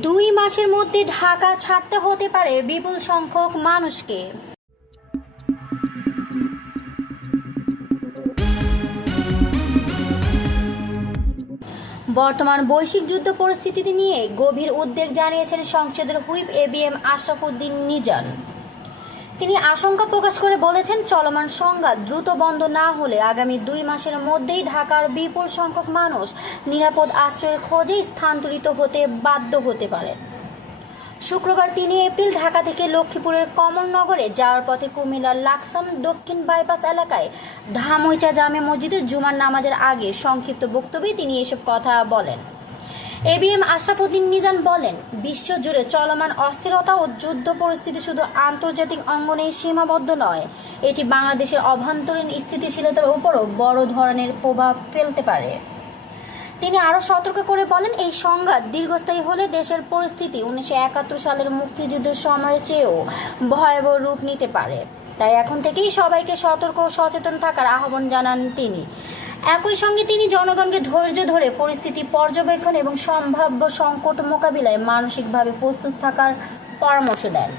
2 মাসের মধ্যে ঢাকা ছাড়তে হতে পারে বিপুল সংখ্যক মানুষকে। বর্তমান বৈশ্বিক যুদ্ধ পরিস্থিতি নিয়ে গভীর উদ্বেগ জানিয়েছেন সংসদের হুইপ এবিএম আশরাফুদ্দীন নিজান। তিনি আশঙ্কা প্রকাশ করে বলেছেন, চলমান সংঘাত দ্রুত বন্ধ না হলে আগামী 2 মাসের মধ্যেই ঢাকার বিপুল সংখ্যক মানুষ নিরাপদ আশ্রয়ের খোঁজে স্থানান্তরিত হতে বাধ্য হতে পারে। শুক্রবার 3 এপ্রিল ঢাকা থেকে লক্ষ্মীপুরের কমলনগরে যাওয়ার পথে কুমিল্লার লাকসাম দক্ষিণ বাইপাস এলাকায় ধামইচা জামে মসজিদে জুমার নামাজের আগে সংক্ষিপ্ত বক্তব্যে তিনি এসব কথা বলেন। এবিএম আশরাফুদ্দীন নিজান বলেন, বিশ্বজুড়ে চলমান অস্থিরতা ও যুদ্ধ পরিস্থিতি শুধু আন্তর্জাতিক অঙ্গনেই সীমাবদ্ধ নয়, এটি বাংলাদেশের অভ্যন্তরীণ স্থিতিশীলতার উপরও বড় ধরনের প্রভাব ফেলতে পারে। তিনি আরও সতর্ক করে বলেন, এই সংঘাত দীর্ঘস্থায়ী হলে দেশের পরিস্থিতি 1971 সালের মুক্তিযুদ্ধের সময়ের চেয়েও ভয়াবহ রূপ নিতে পারে। তাই এখন থেকেই সবাইকে সতর্ক ও সচেতন থাকার আহ্বান জানান তিনি। একই সঙ্গে তিনি জনগণকে ধৈর্য ধরে পরিস্থিতি পর্যবেক্ষণ এবং সম্ভাব্য সংকট মোকাবিলায় মানসিকভাবে প্রস্তুত থাকার পরামর্শ দেন।